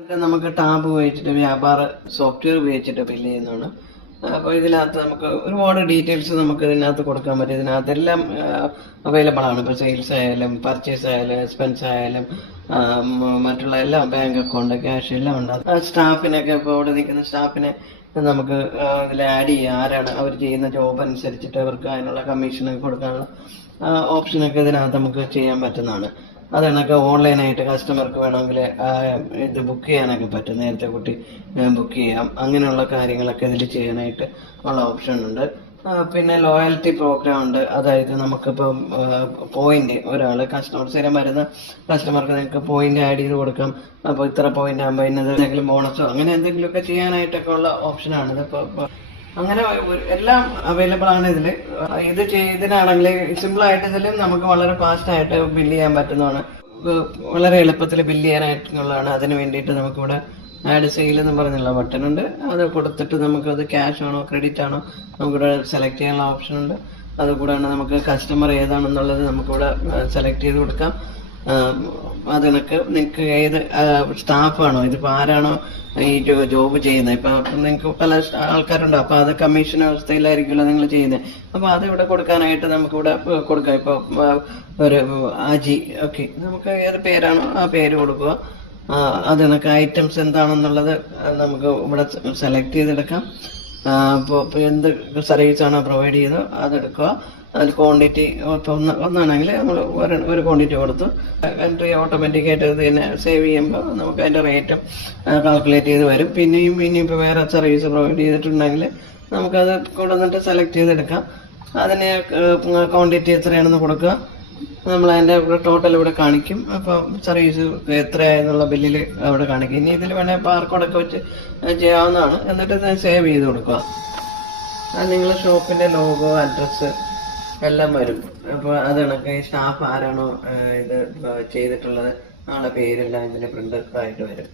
നമുക്ക് ടാബ് ഉപയോഗിച്ചിട്ട് വ്യാപാര സോഫ്റ്റ്വെയർ ഉപയോഗിച്ചിട്ട് ബില്ല് ചെയ്യുന്നതാണ്. അപ്പോൾ ഇതിനകത്ത് നമുക്ക് ഒരുപാട് ഡീറ്റെയിൽസ് നമുക്ക് ഇതിനകത്ത് കൊടുക്കാൻ പറ്റും. ഇതിനകത്തെല്ലാം അവൈലബിൾ ആണ്. ഇപ്പോൾ സെയിൽസ് ആയാലും പർച്ചേസ് ആയാലും എക്സ്പെൻസ് ആയാലും മറ്റുള്ള എല്ലാം ബാങ്ക് അക്കൗണ്ട് ക്യാഷ് എല്ലാം ഉണ്ട്. സ്റ്റാഫിനൊക്കെ ഇപ്പോൾ അവിടെ നിൽക്കുന്ന സ്റ്റാഫിനെ നമുക്ക് ഇതിൽ ആഡ് ചെയ്യാം. ആരാണ് അവർ ചെയ്യുന്ന ജോബ് അനുസരിച്ചിട്ട് അവർക്ക് അതിനുള്ള കമ്മീഷനൊക്കെ കൊടുക്കാനുള്ള ഓപ്ഷനൊക്കെ ഇതിനകത്ത് നമുക്ക് ചെയ്യാൻ പറ്റുന്നതാണ്. അതൊക്കെ ഓൺലൈനായിട്ട് കസ്റ്റമർക്ക് വേണമെങ്കിൽ ഇത് ബുക്ക് ചെയ്യാനൊക്കെ പറ്റും. നേരത്തെ കൂട്ടി ബുക്ക് ചെയ്യാം. അങ്ങനെയുള്ള കാര്യങ്ങളൊക്കെ ഇതിൽ ചെയ്യാനായിട്ട് ഉള്ള ഓപ്ഷൻ ഉണ്ട്. പിന്നെ ലോയൽറ്റി പ്രോഗ്രാം ഉണ്ട്. അതായത് നമുക്കിപ്പം പോയിന്റ് ഒരാൾ കസ്റ്റമർ സ്ഥിരം വരുന്ന കസ്റ്റമർക്ക് നിങ്ങൾക്ക് പോയിന്റ് ആഡ് ചെയ്ത് കൊടുക്കാം. അപ്പോൾ ഇത്ര പോയിന്റ് ആകുമ്പോൾ ഇന്നത് എന്തെങ്കിലും ബോണസോ അങ്ങനെ എന്തെങ്കിലുമൊക്കെ ചെയ്യാനായിട്ടൊക്കെ ഉള്ള ഓപ്ഷനാണ് ഇപ്പോൾ. അങ്ങനെ എല്ലാം അവൈലബിൾ ആണ് ഇതിൽ. ഇതിനാണെങ്കിൽ സിമ്പിൾ ആയിട്ട് ഇതിലും നമുക്ക് വളരെ ഫാസ്റ്റ് ആയിട്ട് ബില്ല് ചെയ്യാൻ പറ്റുന്നതാണ്. വളരെ എളുപ്പത്തിൽ ബില്ല് ചെയ്യാനായിട്ടുള്ളതാണ്. അതിന് വേണ്ടിയിട്ട് നമുക്കിവിടെ ആഡ് സെയിൽ എന്ന് പറഞ്ഞുള്ള ബട്ടൺ ഉണ്ട്. അത് കൊടുത്തിട്ട് നമുക്കത് ക്യാഷ് ആണോ ക്രെഡിറ്റ് ആണോ നമുക്കിവിടെ സെലക്ട് ചെയ്യാനുള്ള ഓപ്ഷൻ ഉണ്ട്. അതുകൂടാണ് നമുക്ക് കസ്റ്റമർ ഏതാണെന്നുള്ളത് നമുക്കിവിടെ സെലക്ട് ചെയ്ത് കൊടുക്കാം. അതിനൊക്കെ നിങ്ങൾക്ക് ഏത് സ്റ്റാഫാണോ ഇതിപ്പോൾ ആരാണോ ഈ ജോബ് ചെയ്യുന്നത്, ഇപ്പം നിങ്ങൾക്ക് പല ആൾക്കാരുണ്ട്. അപ്പോൾ അത് കമ്മീഷൻ അവസ്ഥയിലായിരിക്കുമല്ലോ നിങ്ങൾ ചെയ്യുന്നത്. അപ്പോൾ അത് ഇവിടെ കൊടുക്കാനായിട്ട് നമുക്കിവിടെ കൊടുക്കാം. ഇപ്പോൾ ഒരു അജി, ഓക്കെ, നമുക്ക് ഏത് പേരാണോ ആ പേര് കൊടുക്കുക. അതിനൊക്കെ ഐറ്റംസ് എന്താണെന്നുള്ളത് നമുക്ക് ഇവിടെ സെലക്ട് ചെയ്തെടുക്കാം. ഇപ്പോൾ എന്ത് സർവീസാണോ പ്രൊവൈഡ് ചെയ്തോ അതെടുക്കുക. അതിൽ ക്വാണ്ടിറ്റി ഒന്നാണെങ്കിൽ നമ്മൾ ഒരു ക്വാണ്ടിറ്റി കൊടുത്തു എൻട്രി ഓട്ടോമാറ്റിക്കായിട്ട് ഇതിനെ സേവ് ചെയ്യുമ്പോൾ നമുക്ക് അതിൻ്റെ റേറ്റും കാൽക്കുലേറ്റ് ചെയ്ത് വരും. പിന്നെയും ഇപ്പോൾ വേറെ സർവീസ് പ്രൊവൈഡ് ചെയ്തിട്ടുണ്ടെങ്കിൽ നമുക്കത് കൊണ്ടുവന്നിട്ട് സെലക്ട് ചെയ്തെടുക്കാം. അതിന് ക്വാണ്ടിറ്റി എത്രയാണെന്ന് കൊടുക്കുക. നമ്മൾ അതിൻ്റെ ടോട്ടൽ ഇവിടെ കാണിക്കും. അപ്പോൾ സർവീസ് എത്രയായെന്നുള്ള ബില്ലിൽ അവിടെ കാണിക്കും. ഇനി ഇതിൽ വേണമെങ്കിൽ ബാർകോഡൊക്കെ വെച്ച് ചെയ്യാവുന്നതാണ്. എന്നിട്ട് ഇത് സേവ് ചെയ്ത് കൊടുക്കുക. അത് നിങ്ങളുടെ ഷോപ്പിൻ്റെ ലോഗോ അഡ്രസ്സ് എല്ലാം വരും. അപ്പോൾ അത് കണക്ക് സ്റ്റാഫ് ആരാണോ ഇത് ചെയ്തിട്ടുള്ളത് ആളുടെ പേരെല്ലാം ഇതിൽ പ്രിന്റ് ആയിട്ട് വരും.